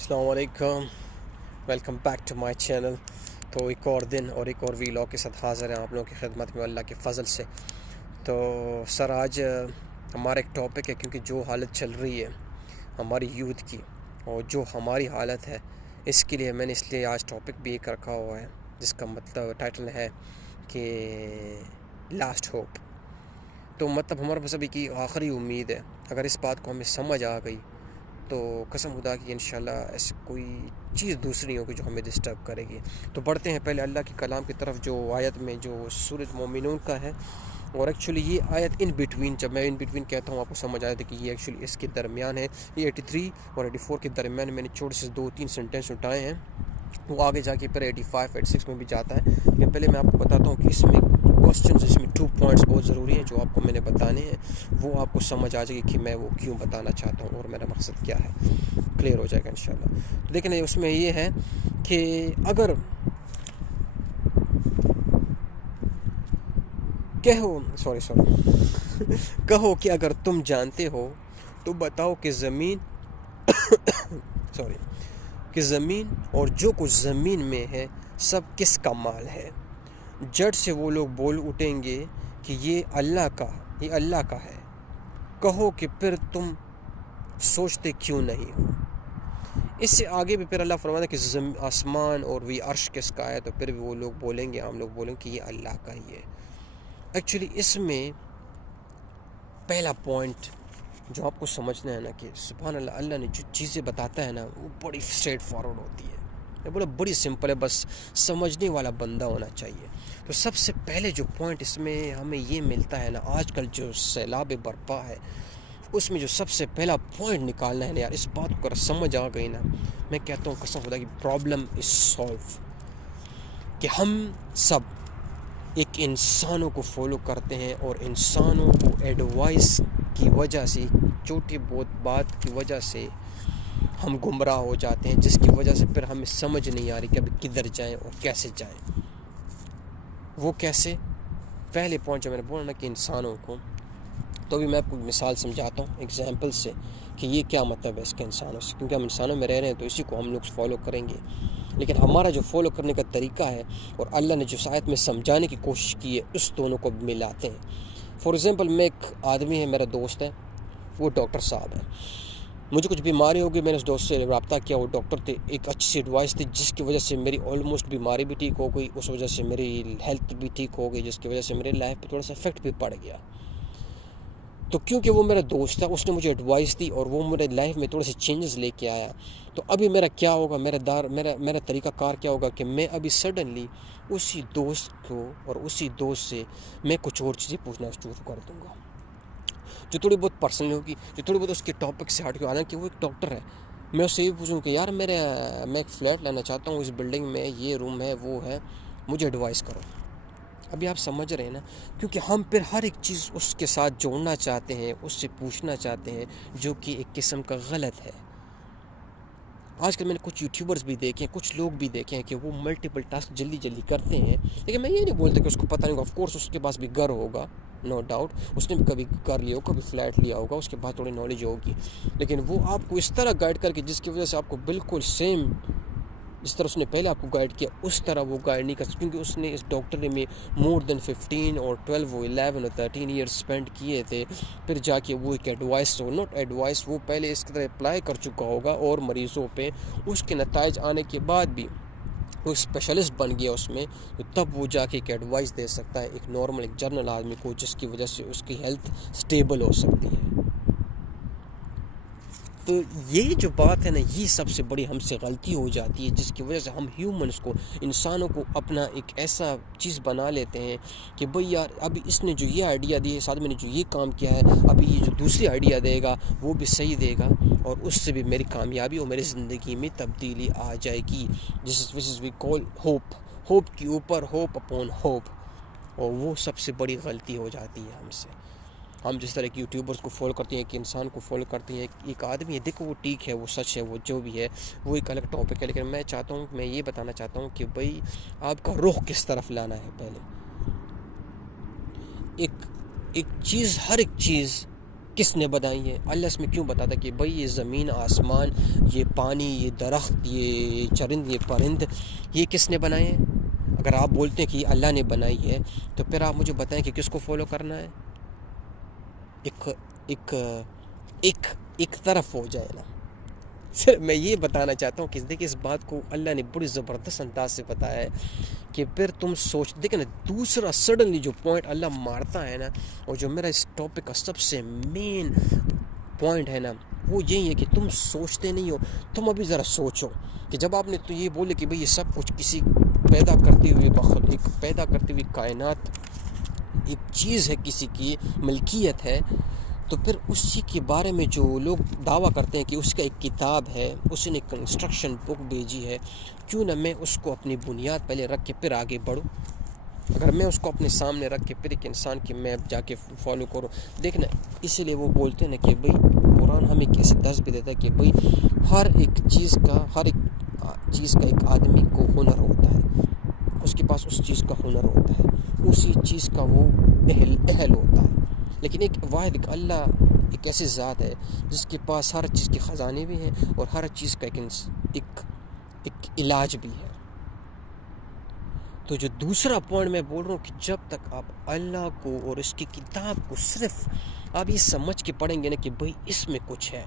السلام علیکم، welcome back to my channel. تو ایک اور دن اور ایک اور ویلاگ کے ساتھ حاضر ہیں آپ لوگوں کی خدمت میں اللہ کے فضل سے۔ تو سر آج ہمارا ایک ٹاپک ہے، کیونکہ جو حالت چل رہی ہے ہماری یوتھ کی اور جو ہماری حالت ہے اس کے لیے میں نے اس لیے آج ٹاپک بھی ایک رکھا ہوا ہے، جس کا مطلب ٹائٹل ہے کہ لاسٹ ہوپ۔ تو مطلب ہمارے پاس ابھی کی آخری امید ہے۔ اگر اس بات کو ہمیں سمجھ آ گئی تو قسم خدا کی انشاءاللہ ایسی کوئی چیز دوسری ہوگی جو ہمیں ڈسٹرب کرے گی۔ تو بڑھتے ہیں پہلے اللہ کے کلام کی طرف، جو آیت میں جو سورۃ مومنون کا ہے، اور ایکچولی یہ آیت ان بٹوین، جب میں ان بٹوین کہتا ہوں آپ کو سمجھ آیا تھا کہ یہ ایکچولی اس کے درمیان ہے۔ یہ 83 اور 84 کے درمیان میں نے چھوٹے سے 2-3 سینٹینس اٹھائے ہیں، وہ آگے جا کے پھر 85 86 میں بھی جاتا ہے۔ لیکن پہلے میں آپ کو بتاتا ہوں کہ اس میں کوسچنز، اس میں 2 پوائنٹس بہت ضروری ہیں جو آپ کو میں نے بتانے ہیں، وہ آپ کو سمجھ آ جائے گی کہ میں وہ کیوں بتانا چاہتا ہوں اور میرا مقصد کیا ہے، کلیئر ہو جائے گا انشاءاللہ۔ تو دیکھیں اس میں یہ ہے کہ اگر کہو کہ اگر تم جانتے ہو تو بتاؤ کہ زمین اور جو کچھ زمین میں ہے سب کس کا مال ہے؟ جٹ سے وہ لوگ بول اٹھیں گے کہ یہ اللہ کا ہے۔ کہو کہ پھر تم سوچتے کیوں نہیں ہو؟ اس سے آگے بھی پھر اللہ فرماتا ہے کہ آسمان اور وہ عرش کس کا ہے، تو پھر بھی وہ لوگ بولیں گے، ہم لوگ بولیں گے کہ یہ اللہ کا ہی ہے۔ ایکچولی اس میں پہلا پوائنٹ جو آپ کو سمجھنا ہے نا کہ سبحان اللہ، اللہ نے جو چیزیں بتاتا ہے نا وہ بڑی اسٹریٹ فارورڈ ہوتی ہے، بڑی سمپل ہے، بس سمجھنے والا بندہ ہونا چاہیے۔ تو سب سے پہلے جو پوائنٹ اس میں ہمیں یہ ملتا ہے نا، آج کل جو سیلاب برپا ہے اس میں جو سب سے پہلا پوائنٹ نکالنا ہے نا یار، اس بات کو اگر سمجھ آ گئی نا، میں کہتا ہوں قسم خدا کی پرابلم از سالو۔ کہ ہم سب ایک انسانوں کو فالو کرتے ہیں اور انسانوں کو ایڈوائس کی وجہ سے، چھوٹی بہت بات کی وجہ سے ہم گمراہ ہو جاتے ہیں، جس کی وجہ سے پھر ہمیں سمجھ نہیں آ رہی کہ ابھی کدھر جائیں اور کیسے جائیں۔ وہ کیسے؟ پہلے پوائنٹ جو میں نے بولا نا کہ انسانوں کو، تو بھی میں آپ کو مثال سمجھاتا ہوں ایگزامپل سے کہ یہ کیا مطلب ہے اس کے انسانوں سے، کیونکہ ہم انسانوں میں رہ رہے ہیں تو اسی کو ہم لوگ فالو کریں گے، لیکن ہمارا جو فالو کرنے کا طریقہ ہے اور اللہ نے جو آیت میں سمجھانے کی کوشش کی ہے اس دونوں کو ملاتے ہیں۔ فار ایگزامپل، میں ایک آدمی ہے، میرا دوست ہے، وہ ڈاکٹر صاحب ہے، مجھے کچھ بیماری ہوگی، میں نے اس دوست سے رابطہ کیا، وہ ڈاکٹر تھے، ایک اچھی سی ایڈوائس تھی جس کی وجہ سے میری آلموسٹ بیماری بھی ٹھیک ہو گئی، اس وجہ سے میری ہیلتھ بھی ٹھیک ہو گئی، جس کی وجہ سے میری لائف پہ تھوڑا سا افیکٹ بھی پڑ گیا۔ تو کیونکہ وہ میرا دوست تھا، اس نے مجھے ایڈوائس دی اور وہ میرے لائف میں تھوڑے سے چینجز لے کے آیا، تو ابھی میرا کیا ہوگا، میرا طریقہ کار کیا ہوگا کہ میں ابھی سڈنلی اسی دوست کو اور اسی دوست سے میں کچھ اور چیزیں پوچھنا شروع کر دوں گا جو تھوڑی بہت پرسنل ہوگی، جو تھوڑی بہت اس کے ٹاپک سے ہٹ کے، حالانکہ وہ ایک ڈاکٹر ہے۔ میں اس سے یہ پوچھوں کہ یار میں ایک فلیٹ لینا چاہتا ہوں، اس بلڈنگ میں یہ روم ہے، وہ ہے، مجھے ایڈوائس کرو۔ ابھی آپ سمجھ رہے ہیں نا، کیونکہ ہم پھر ہر ایک چیز اس کے ساتھ جوڑنا چاہتے ہیں، اس سے پوچھنا چاہتے ہیں، جو کہ ایک قسم کا غلط ہے۔ آج کل میں نے کچھ یوٹیوبرز بھی دیکھے ہیں، کچھ لوگ بھی دیکھے ہیں کہ وہ ملٹیپل ٹاسک جلدی کرتے ہیں، لیکن میں یہ نہیں بولتا کہ اس کو پتہ نہیں ہوگا، آف کورس اس کے پاس بھی گھر ہوگا، نو ڈاؤٹ، اس نے بھی کبھی گھر لیا ہوگا، کبھی فلیٹ لیا ہوگا، اس کے بعد تھوڑی نالج ہوگی، لیکن وہ آپ کو اس طرح گائیڈ کر کے، جس کی وجہ سے آپ کو بالکل سیم جس طرح اس نے پہلے آپ کو گائیڈ کیا اس طرح وہ گائیڈ نہیں کر سکتے، کیونکہ اس نے اس ڈاکٹر میں مور دین 15 اور 12 اور 11 اور 13 ایئرس اسپینڈ کیے تھے، پھر جا کے وہ ایک ایڈوائس ہو، ناٹ ایڈوائس، وہ پہلے اس کی طرح اپلائی کر چکا ہوگا اور مریضوں پہ اس کے نتائج آنے کے بعد بھی وہ اسپیشلسٹ بن گیا اس میں، تو تب وہ جا کے ایک ایڈوائس دے سکتا ہے ایک نارمل ایک جنرل آدمی کو، جس کی وجہ سے اس کی ہیلتھ سٹیبل ہو سکتی ہے۔ تو یہ جو بات ہے نا، یہ سب سے بڑی ہم سے غلطی ہو جاتی ہے، جس کی وجہ سے ہم ہیومنس کو، انسانوں کو اپنا ایک ایسا چیز بنا لیتے ہیں کہ بھئی یار ابھی اس نے جو یہ آئیڈیا دی ہے، اس آدمی نے جو یہ کام کیا ہے، ابھی یہ جو دوسری آئیڈیا دے گا وہ بھی صحیح دے گا اور اس سے بھی میری کامیابی اور میری زندگی میں تبدیلی آ جائے گی، جس وی کال ہوپ کے اوپر ہوپ اپون ہوپ، اور وہ سب سے بڑی غلطی ہو جاتی ہے ہم سے۔ ہم جس طرح کے یوٹیوبرز کو فالو کرتے ہیں، ایک انسان کو فالو کرتے ہیں، ایک آدمی ہے، دیکھو وہ ٹھیک ہے، وہ سچ ہے، وہ جو بھی ہے وہ ایک الگ ٹاپک ہے، لیکن میں یہ بتانا چاہتا ہوں کہ بھئی آپ کا رخ کس طرف لانا ہے۔ پہلے ایک چیز، ہر ایک چیز کس نے بنائی ہے؟ اللہ اس میں کیوں بتاتا کہ بھئی یہ زمین آسمان، یہ پانی، یہ درخت، یہ چرند، یہ پرند، یہ کس نے بنائے ہیں؟ اگر آپ بولتے ہیں کہ یہ اللہ نے بنائی ہے تو پھر آپ مجھے بتائیں کہ کس کو فالو کرنا ہے؟ ایک طرف ہو جائے نا. پھر میں یہ بتانا چاہتا ہوں کہ دیکھیں اس بات کو اللہ نے بڑی زبردست انداز سے بتایا ہے کہ پھر تم سوچ دیکھیں نا. دوسرا سڈنلی جو پوائنٹ اللہ مارتا ہے نا، اور جو میرا اس ٹاپک کا سب سے مین پوائنٹ ہے نا، وہ یہی ہے کہ تم سوچتے نہیں ہو. تم ابھی ذرا سوچو کہ جب آپ نے تو یہ بولے کہ بھئی یہ سب کچھ کسی پیدا کرتے ہوئے ایک پیدا کرتے ہوئے کائنات ایک چیز ہے، کسی کی ملکیت ہے، تو پھر اسی کے بارے میں جو لوگ دعویٰ کرتے ہیں کہ اس کا ایک کتاب ہے، اس نے ایک انسٹرکشن بک بھیجی ہے، کیوں نہ میں اس کو اپنی بنیاد پہلے رکھ کے پھر آگے بڑھوں؟ اگر میں اس کو اپنے سامنے رکھ کے پھر ایک انسان کی میں جا کے فالو کروں. دیکھنا اسی لیے وہ بولتے ہیں نا کہ بھئی قرآن ہمیں کیسے درس بھی دیتا ہے کہ بھئی ہر ایک چیز کا ایک آدمی کو ہنر ہوتا ہے، اس کے پاس اس چیز کا ہنر ہوتا ہے، اسی چیز کا وہ اہل ہوتا ہے. لیکن ایک واحد ایک اللہ ایک ایسی ذات ہے جس کے پاس ہر چیز کے خزانے بھی ہیں اور ہر چیز کا ایک علاج بھی ہے. تو جو دوسرا پوائنٹ میں بول رہا ہوں کہ جب تک آپ اللہ کو اور اس کی کتاب کو صرف آپ یہ سمجھ کے پڑھیں گے نا کہ بھئی اس میں کچھ ہے،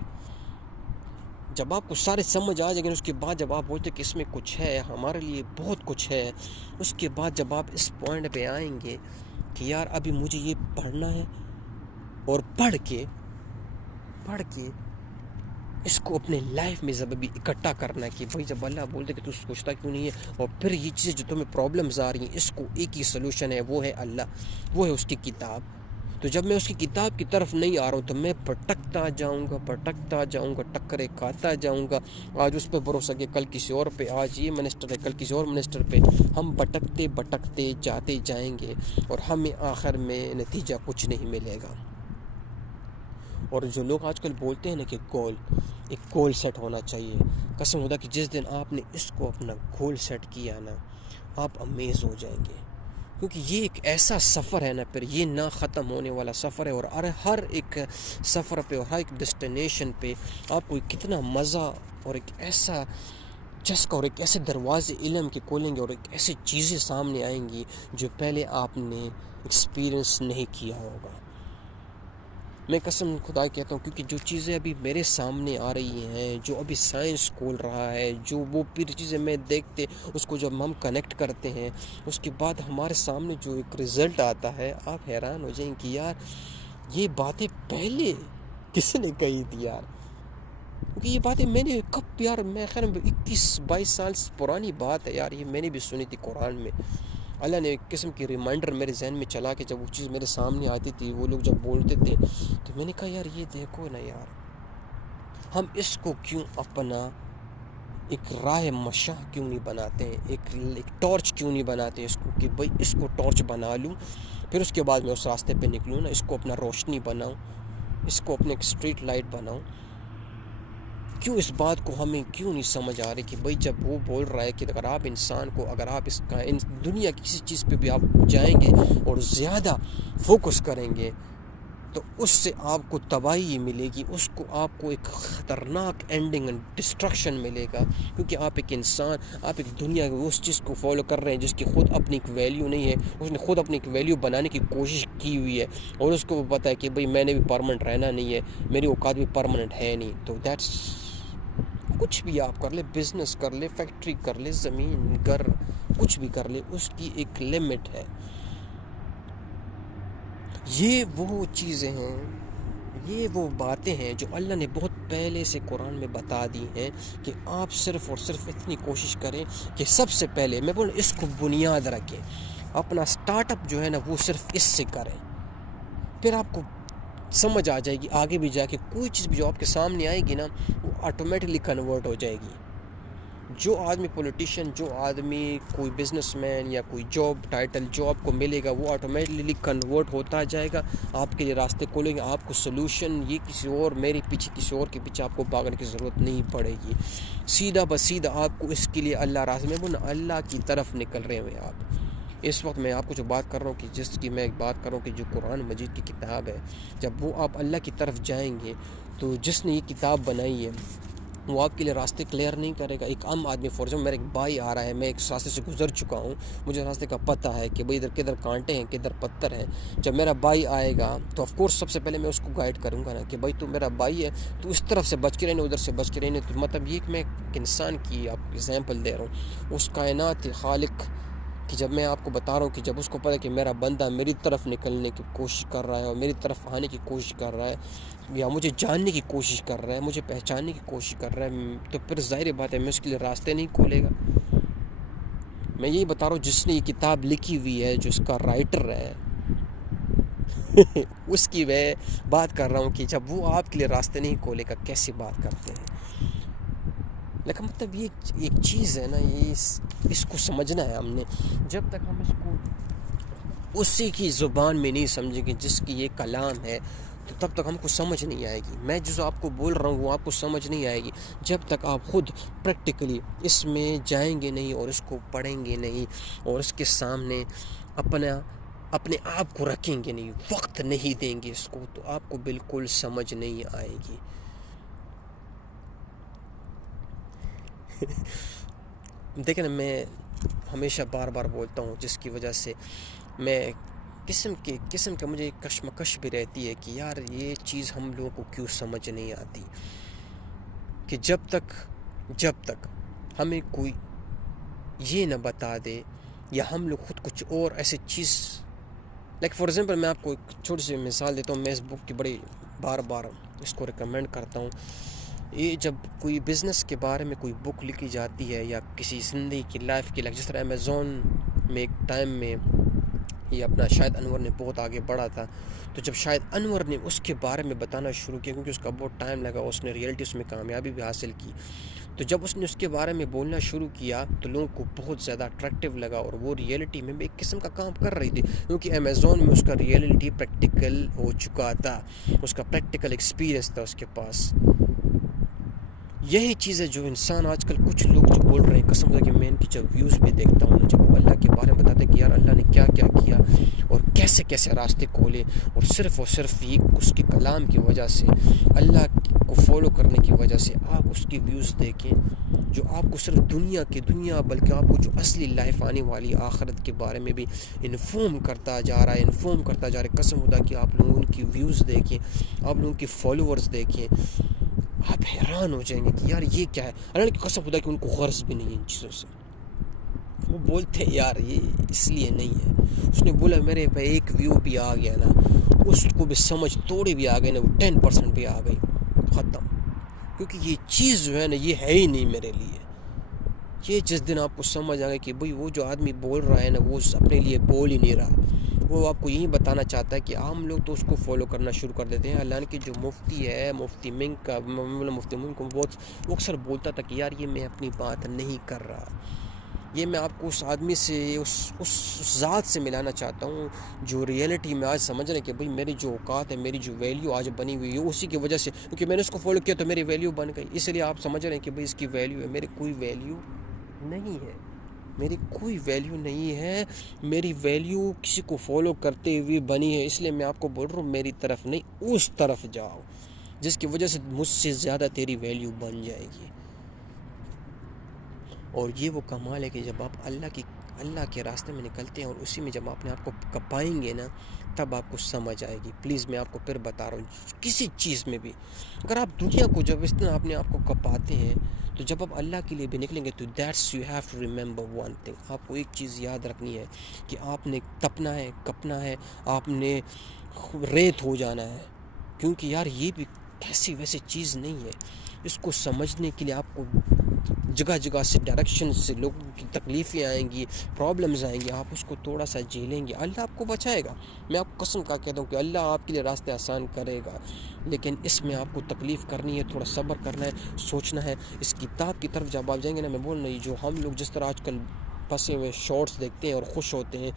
جب آپ کو سارے سمجھ آ جائیں گے، اس کے بعد جب آپ بولتے کہ اس میں کچھ ہے، ہمارے لیے بہت کچھ ہے، اس کے بعد جب آپ اس پوائنٹ پہ آئیں گے کہ یار ابھی مجھے یہ پڑھنا ہے، اور پڑھ کے اس کو اپنے لائف میں جب بھی اکٹھا کرنا ہے کہ بھئی جب اللہ بولتے کہ تو سوچتا کیوں نہیں ہے، اور پھر یہ چیزیں جو تمہیں پرابلمز آ رہی ہیں اس کو ایک ہی سلوشن ہے، وہ ہے اللہ، وہ ہے اس کی کتاب. تو جب میں اس کی کتاب کی طرف نہیں آ رہا ہوں تو میں بھٹکتا جاؤں گا، ٹکرے کھاتا جاؤں گا. آج اس پہ بھروسہ کہ کل کسی اور پہ، آج یہ منسٹر ہے کل کسی اور منسٹر پہ، ہم بھٹکتے جاتے جائیں گے اور ہمیں آخر میں نتیجہ کچھ نہیں ملے گا. اور جو لوگ آج کل بولتے ہیں نا کہ ایک گول سیٹ ہونا چاہیے، قسم خدا کہ جس دن آپ نے اس کو اپنا گول سیٹ کیا نا، آپ امیز ہو جائیں گے. کیونکہ یہ ایک ایسا سفر ہے نا، پھر یہ نہ ختم ہونے والا سفر ہے، اور ہر ایک سفر پہ اور ہر ایک ڈیسٹینیشن پہ آپ کو کتنا مزہ اور ایک ایسا چسکا اور ایک ایسے دروازے علم کے کھولیں گے اور ایک ایسی چیزیں سامنے آئیں گی جو پہلے آپ نے ایکسپیرینس نہیں کیا ہوگا. میں قسم خدا کہتا ہوں، کیونکہ جو چیزیں ابھی میرے سامنے آ رہی ہیں، جو ابھی سائنس کھول رہا ہے، جو وہ پھر چیزیں میں دیکھتے اس کو جب ہم کنیکٹ کرتے ہیں، اس کے بعد ہمارے سامنے جو ایک رزلٹ آتا ہے، آپ حیران ہو جائیں کہ یار یہ باتیں پہلے کس نے کہی تھی یار. کیونکہ یہ باتیں میں نے کب یار، میں خیر 21-22 سال پرانی بات ہے یار، یہ میں نے بھی سنی تھی قرآن میں. اللہ نے ایک قسم کی ریمائنڈر میرے ذہن میں چلا کہ جب وہ چیز میرے سامنے آتی تھی، وہ لوگ جب بولتے تھے تو میں نے کہا یار یہ دیکھو نا یار، ہم اس کو کیوں اپنا ایک راہ مشاں کیوں نہیں بناتے ہیں، ایک ٹارچ کیوں نہیں بناتے ہیں اس کو کہ بھئی اس کو ٹارچ بنا لوں، پھر اس کے بعد میں اس راستے پہ نکلوں نا، اس کو اپنا روشنی بناؤں، اس کو اپنے ایک اسٹریٹ لائٹ بناؤں. کیوں اس بات کو ہمیں کیوں نہیں سمجھ آ رہی کہ بھئی جب وہ بول رہا ہے کہ اگر آپ انسان کو، اگر آپ اس کا دنیا کی کسی چیز پہ بھی آپ جائیں گے اور زیادہ فوکس کریں گے تو اس سے آپ کو تباہی ملے گی، اس کو آپ کو ایک خطرناک اینڈنگ اینڈ ڈسٹرکشن ملے گا. کیونکہ آپ ایک انسان، آپ ایک دنیا کی اس چیز کو فالو کر رہے ہیں جس کی خود اپنی ایک ویلیو نہیں ہے. اس نے خود اپنی ایک ویلیو بنانے کی کوشش کی ہوئی ہے، اور اس کو پتہ ہے کہ بھئی میں نے بھی پرماننٹ رہنا نہیں ہے، میری اوقات بھی پرماننٹ ہے نہیں. تو دیٹس کچھ بھی آپ کر لے، بزنس کر لے، فیکٹری کر لے، زمین گھر کچھ بھی کر لے، اس کی ایک لمٹ ہے. یہ وہ چیزیں ہیں، یہ وہ باتیں ہیں جو اللہ نے بہت پہلے سے قرآن میں بتا دی ہیں کہ آپ صرف اور صرف اتنی کوشش کریں کہ سب سے پہلے میں بولوں اس کو بنیاد رکھیں، اپنا سٹارٹ اپ جو ہے نا وہ صرف اس سے کریں. پھر آپ کو سمجھ آ جائے گی آگے بھی جا کے کوئی چیز بھی جو آپ کے سامنے آئے گی نا وہ آٹومیٹکلی کنورٹ ہو جائے گی. جو آدمی پولیٹیشین، جو آدمی کوئی بزنس مین یا کوئی جاب ٹائٹل جو آپ کو ملے گا وہ آٹومیٹکلی کنورٹ ہوتا جائے گا، آپ کے لیے راستے کھولیں گے. آپ کو سلوشن یہ کسی اور میرے پیچھے کسی اور کے پیچھے آپ کو بھاگنے کی ضرورت نہیں پڑے گی. سیدھا بسیدھا آپ کو اس کے لیے اللہ راستہ میں بولنا اللہ کی طرف نکل رہے ہوئے آپ. اس وقت میں آپ کو جو بات کر رہا ہوں کہ جس کی میں بات کر رہا ہوں کہ جو قرآن مجید کی کتاب ہے، جب وہ آپ اللہ کی طرف جائیں گے تو جس نے یہ کتاب بنائی ہے وہ آپ کے لیے راستے کلیئر نہیں کرے گا۔ ایک عام آدمی، فور ایگزامپل میرا ایک بھائی آ رہا ہے، میں ایک راستے سے گزر چکا ہوں، مجھے راستے کا پتہ ہے کہ بھئی ادھر کدھر کانٹے ہیں کدھر پتھر ہیں۔ جب میرا بھائی آئے گا تو آف کورس سب سے پہلے میں اس کو گائیڈ کروں گا نا کہ بھائی تو میرا بھائی ہے، تو اس طرف سے بچ کے رہنے، ادھر سے بچ کے رہنے۔ تو مطلب یہ کہ میں ایک انسان کی آپ ایگزامپل دے رہا ہوں، اس کائنات خالق کہ جب میں آپ کو بتا رہا ہوں کہ جب اس کو پتہ ہے کہ میرا بندہ میری طرف نکلنے کی کوشش کر رہا ہے اور میری طرف آنے کی کوشش کر رہا ہے، یا مجھے جاننے کی کوشش کر رہا ہے، مجھے پہچاننے کی کوشش کر رہا ہے، تو پھر ظاہر بات ہے میں اس کے لیے راستے نہیں کھولے گا۔ میں یہی بتا رہا ہوں جس نے یہ کتاب لکھی ہوئی ہے، جو اس کا رائٹر ہے اس کی میں بات کر رہا ہوں کہ جب وہ آپ کے لیے راستے نہیں کھولے گا کیسی بات کرتے ہیں۔ لیکن مطلب یہ ایک چیز ہے نا، یہ اس کو سمجھنا ہے ہم نے۔ جب تک ہم اس کو اسی کی زبان میں نہیں سمجھیں گے جس کی یہ کلام ہے، تو تب تک ہم کو سمجھ نہیں آئے گی۔ میں جو آپ کو بول رہا ہوں وہ آپ کو سمجھ نہیں آئے گی جب تک آپ خود پریکٹیکلی اس میں جائیں گے نہیں اور اس کو پڑھیں گے نہیں اور اس کے سامنے اپنے آپ کو رکھیں گے نہیں، وقت نہیں دیں گے اس کو، تو آپ کو بالکل سمجھ نہیں آئے گی۔ دیکھیں نا، میں ہمیشہ بار بار بولتا ہوں، جس کی وجہ سے میں قسم کا مجھے کشمکش بھی رہتی ہے کہ یار یہ چیز ہم لوگوں کو کیوں سمجھ نہیں آتی، کہ جب تک ہمیں کوئی یہ نہ بتا دے یا ہم لوگ خود کچھ اور ایسے چیز، لائک فار ایگزامپل میں آپ کو ایک چھوٹی سی مثال دیتا ہوں۔ میں اس بک کی بڑی بار اس کو ریکمینڈ کرتا ہوں۔ یہ جب کوئی بزنس کے بارے میں کوئی بک لکھی جاتی ہے یا کسی زندگی کی لائف کی، جس طرح امیزون میں ایک ٹائم میں یہ اپنا شاہد انور نے بہت آگے بڑھا تھا، تو جب شاہد انور نے اس کے بارے میں بتانا شروع کیا، کیونکہ اس کا بہت ٹائم لگا، اس نے ریئلٹی اس میں کامیابی بھی حاصل کی، تو جب اس نے اس کے بارے میں بولنا شروع کیا تو لوگوں کو بہت زیادہ اٹریکٹیو لگا، اور وہ ریئلٹی میں بھی ایک قسم کا کام کر رہی تھی، کیونکہ امیزون میں اس کا ریئلٹی پریکٹیکل ہو چکا تھا، اس کا پریکٹیکل ایکسپیرینس تھا اس کے پاس۔ یہی چیز ہے جو انسان آج کل کچھ لوگ جو بول رہے ہیں، قسم خدا کہ میں ان کی جب ویوز بھی دیکھتا ہوں، جب وہ اللہ کے بارے میں بتاتے ہیں کہ یار اللہ نے کیا کیا کیا اور کیسے کیسے راستے کھولے، اور صرف یہ اس کے کلام کی وجہ سے، اللہ کو فالو کرنے کی وجہ سے آپ اس کی ویوز دیکھیں، جو آپ کو صرف دنیا بلکہ آپ کو جو اصلی لائف آنے والی آخرت کے بارے میں بھی انفارم کرتا جا رہا ہے۔ قسم خدا کہ آپ لوگوں کی ویوز دیکھیں، آپ لوگوں کی فالوورز دیکھیں، آپ حیران ہو جائیں گے کہ یار یہ کیا ہے۔ اللہ کی قسم خدا کہ ان کو غرض بھی نہیں ہے ان چیزوں سے، وہ بولتے ہیں یار یہ اس لیے نہیں ہے۔ اس نے بولا میرے پہ ایک ویو بھی آ گیا نا، اس کو بھی سمجھ توڑی بھی آ گئی نا، وہ 10% بھی آ گئی، ختم، کیونکہ یہ چیز جو ہے نا یہ ہے ہی نہیں میرے لیے۔ یہ جس دن آپ کو سمجھ آ گیا کہ بھئی وہ جو آدمی بول رہا ہے نا وہ اپنے لیے بول ہی نہیں رہا، وہ آپ کو یہی بتانا چاہتا ہے کہ ہم لوگ تو اس کو فالو کرنا شروع کر دیتے ہیں۔ حالانکہ کہ جو مفتی ہے، مفتی منک کو بہت وہ اکثر بولتا تھا کہ یار یہ میں اپنی بات نہیں کر رہا، یہ میں آپ کو اس آدمی سے اس ذات سے ملانا چاہتا ہوں جو ریئلٹی میں آج سمجھ رہے کہ بھئی میری جو اوقات ہے، میری جو ویلیو آج بنی ہوئی ہے اسی کی وجہ سے، کیونکہ میں نے اس کو فالو کیا تو میری ویلیو بن گئی، اس لیے آپ سمجھ رہے ہیں کہ بھئی اس کی ویلیو ہے۔ میری کوئی ویلیو نہیں ہے، میری کوئی ویلیو نہیں ہے، میری ویلیو کسی کو فالو کرتے ہوئے بنی ہے، اس لیے میں آپ کو بول رہا ہوں میری طرف نہیں اس طرف جاؤ، جس کی وجہ سے مجھ سے زیادہ تیری ویلیو بن جائے گی۔ اور یہ وہ کمال ہے کہ جب آپ اللہ کے راستے میں نکلتے ہیں اور اسی میں جب اپنے آپ کو کپائیں گے نا تب آپ کو سمجھ آئے گی۔ پلیز میں آپ کو پھر بتا رہا ہوں، کسی چیز میں بھی اگر آپ دنیا کو جب اس طرح اپنے آپ کو کپاتے ہیں تو جب آپ اللہ کے لیے بھی نکلیں گے تو that's you have to remember one thing, آپ کو ایک چیز یاد رکھنی ہے کہ آپ نے تپنا ہے، کپنا ہے، آپ نے ریت ہو جانا ہے، کیونکہ یار یہ بھی کیسی ویسی چیز نہیں ہے۔ اس کو سمجھنے کے لیے آپ کو جگہ سے ڈائریکشن سے لوگوں کی تکلیفیں آئیں گی، پرابلمز آئیں گی، آپ اس کو تھوڑا سا جھیلیں گے، اللہ آپ کو بچائے گا۔ میں آپ کو قسم کا کہتا ہوں کہ اللہ آپ کے لیے راستے آسان کرے گا، لیکن اس میں آپ کو تکلیف کرنی ہے، تھوڑا صبر کرنا ہے، سوچنا ہے۔ اس کتاب کی طرف جب آپ جائیں گے نا، میں بول رہی جو ہم لوگ جس طرح آج کل پھنسے ہوئے شارٹس دیکھتے ہیں اور خوش ہوتے ہیں،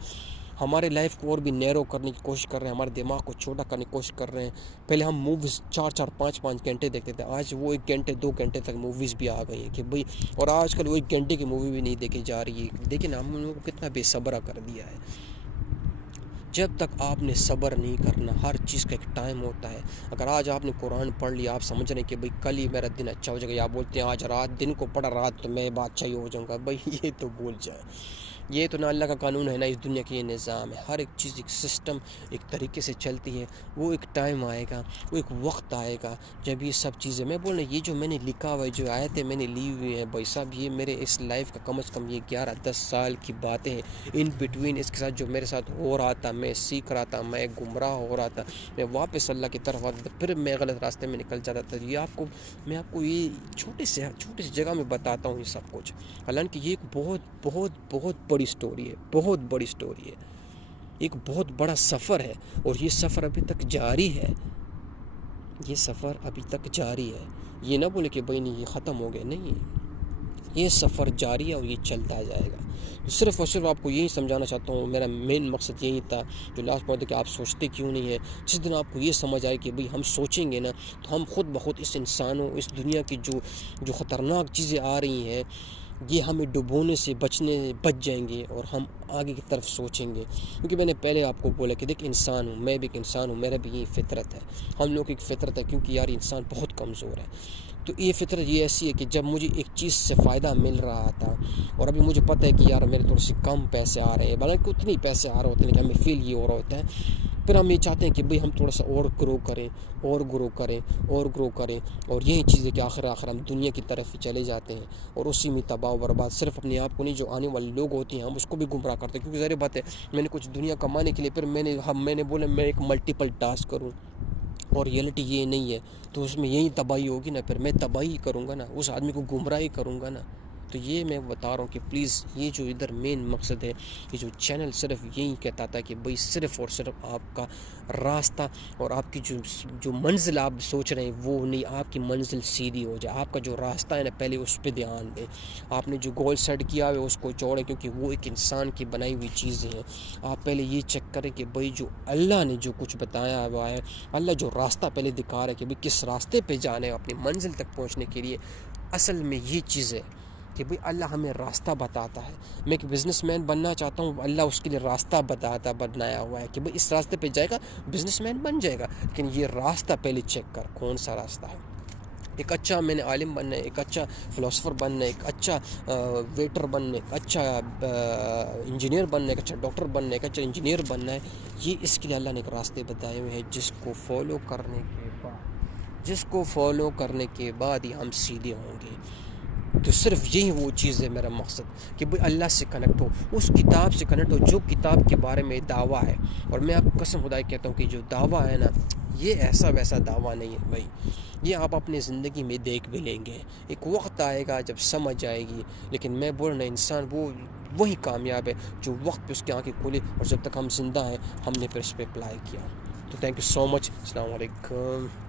ہمارے لائف کو اور بھی نیرو کرنے کی کوشش کر رہے ہیں، ہمارے دماغ کو چھوٹا کرنے کی کوشش کر رہے ہیں۔ پہلے ہم موویز 4-4 5-5 گھنٹے دیکھتے تھے، آج وہ 1 گھنٹے 2 گھنٹے تک موویز بھی آ گئی ہیں کہ بھئی، اور آج کل وہ 1 گھنٹے کی مووی بھی نہیں دیکھی جا رہی ہے۔ دیکھیں نا، ہم لوگوں کو کتنا بے صبرا کر دیا ہے۔ جب تک آپ نے صبر نہیں کرنا، ہر چیز کا ایک ٹائم ہوتا ہے۔ اگر آج آپ نے قرآن پڑھ لیا، آپ سمجھ رہے ہیں کہ بھئی کل ہی میرا دن اچھا ہو جائے گا، یا بولتے ہیں آج رات دن کو پڑھا رات تو میں بادشاہی ہو جاؤں گا، بھئی یہ تو بھول جائے۔ یہ تو نہ اللہ کا قانون ہے، نہ اس دنیا کی یہ نظام ہے۔ ہر ایک چیز ایک سسٹم، ایک طریقے سے چلتی ہے۔ وہ ایک ٹائم آئے گا، وہ ایک وقت آئے گا جب یہ سب چیزیں، میں بول رہا ہوں، یہ جو میں نے لکھا ہوا ہے، جو آیتیں میں نے لی ہوئی ہیں بھائی صاحب، یہ میرے اس لائف کا کم از کم یہ 11-10 سال کی باتیں ہیں۔ ان بٹوین اس کے ساتھ جو میرے ساتھ ہو رہا تھا، میں سیکھ رہا تھا، میں گمراہ ہو رہا تھا، میں واپس اللہ کی طرف آتا تھا، پھر میں غلط راستے میں نکل جاتا تھا۔ یہ میں آپ کو یہ چھوٹی سی جگہ میں بتاتا ہوں یہ سب کچھ، حالانکہ یہ ایک بہت بہت بہت بڑی سٹوری ہے، بہت بڑی سٹوری ہے، ایک بہت بڑا سفر ہے، اور یہ سفر ابھی تک جاری ہے۔ یہ سفر ابھی تک جاری ہے۔ یہ نہ بولے کہ بھئی نہیں یہ ختم ہو گئے، نہیں، یہ سفر جاری ہے اور یہ چلتا جائے گا۔ صرف اور صرف آپ کو یہی سمجھانا چاہتا ہوں، میرا مین مقصد یہی تھا، جو لاسٹ پوائنٹ ہے کہ آپ سوچتے کیوں نہیں ہے۔ جس دن آپ کو یہ سمجھ آئے کہ بھئی ہم سوچیں گے نا، تو ہم خود بخود اس انسانوں، اس دنیا کی جو خطرناک چیزیں آ رہی ہیں، یہ ہمیں ڈبونے سے بچ جائیں گے، اور ہم آگے کی طرف سوچیں گے۔ کیونکہ میں نے پہلے آپ کو بولا کہ دیکھ، انسان ہوں، میں بھی ایک انسان ہوں، میرا بھی یہ فطرت ہے، ہم لوگ کی ایک فطرت ہے، کیونکہ یار انسان بہت کمزور ہے۔ تو یہ فطرت یہ ایسی ہے کہ جب مجھے ایک چیز سے فائدہ مل رہا تھا، اور ابھی مجھے پتہ ہے کہ یار میرے تھوڑے سے کم پیسے آ رہے ہیں، بلکہ اتنے پیسے آ رہے ہوتے ہیں کہ ہمیں فیل یہ ہو رہا ہوتا ہے، پھر ہم یہ چاہتے ہیں کہ بھئی ہم تھوڑا سا اور گرو کریں، اور گرو کریں، اور گرو کریں، اور یہی چیز ہے کہ آخر ہم دنیا کی طرف ہی چلے جاتے ہیں، اور اسی میں تباہ و برباد، صرف اپنے آپ کو نہیں، جو آنے والے لوگ ہوتے ہیں ہم اس کو بھی گمراہ کرتے ہیں۔ کیونکہ ظاہر بات ہے، میں نے کچھ دنیا کمانے کے لیے، پھر میں نے بولا میں ایک ملٹیپل ٹاسک کروں، اور ریئلٹی یہ نہیں ہے، تو اس میں یہی تباہی ہوگی نا، پھر میں تباہی کروں گا نا، اس آدمی کو گمراہی کروں گا نا۔ تو یہ میں بتا رہا ہوں کہ پلیز، یہ جو ادھر مین مقصد ہے، یہ جو چینل صرف یہی کہتا تھا کہ بھئی صرف اور صرف آپ کا راستہ، اور آپ کی جو منزل آپ سوچ رہے ہیں وہ نہیں، آپ کی منزل سیدھی ہو جائے۔ آپ کا جو راستہ ہے نا، پہلے اس پہ دھیان دیں۔ آپ نے جو گول سیٹ کیا ہے اس کو چھوڑیں، کیونکہ وہ ایک انسان کی بنائی ہوئی چیزیں ہیں۔ آپ پہلے یہ چیک کریں کہ بھئی جو اللہ نے جو کچھ بتایا ہوا ہے، اللہ جو راستہ پہلے دکھا رہا ہے کہ بھئی کس راستے پہ جانا ہے اپنی منزل تک پہنچنے کے لیے، اصل میں یہ چیز ہے کہ بھئی اللہ ہمیں راستہ بتاتا ہے۔ میں ایک بزنس مین بننا چاہتا ہوں، اللہ اس کے لیے راستہ بنایا ہوا ہے کہ بھئی اس راستے پہ جائے گا، بزنس مین بن جائے گا، لیکن یہ راستہ پہلے چیک کر کون سا راستہ ہے۔ ایک اچھا میں نے عالم بننا ہے، ایک اچھا فلاسفر بننا ہے، ایک اچھا ویٹر بننا ہے، ایک اچھا انجینئر بننا ہے، ایک اچھا ڈاکٹر بننا ہے، ایک اچھا انجینئر بننا ہے، یہ اس کے لیے اللہ نے ایک راستے بتائے ہوئے ہیں، جس کو فالو کرنے کے بعد ہی ہم سیدھے ہوں گے۔ تو صرف یہی وہ چیز ہے میرا مقصد، کہ بھئی اللہ سے کنیکٹ ہو، اس کتاب سے کنیکٹ ہو جو کتاب کے بارے میں دعویٰ ہے۔ اور میں آپ کو قسم خدا کہتا ہوں کہ جو دعویٰ ہے نا، یہ ایسا ویسا دعویٰ نہیں ہے بھائی، یہ آپ اپنی زندگی میں دیکھ بھی لیں گے، ایک وقت آئے گا جب سمجھ آئے گی۔ لیکن میں بول رہا ہوں، انسان وہی کامیاب ہے جو وقت پہ اس کی آنکھیں کھلی، اور جب تک ہم زندہ ہیں ہم نے پھر اس پہ اپلائی کیا۔ تو تھینک یو سو مچ، السلام علیکم۔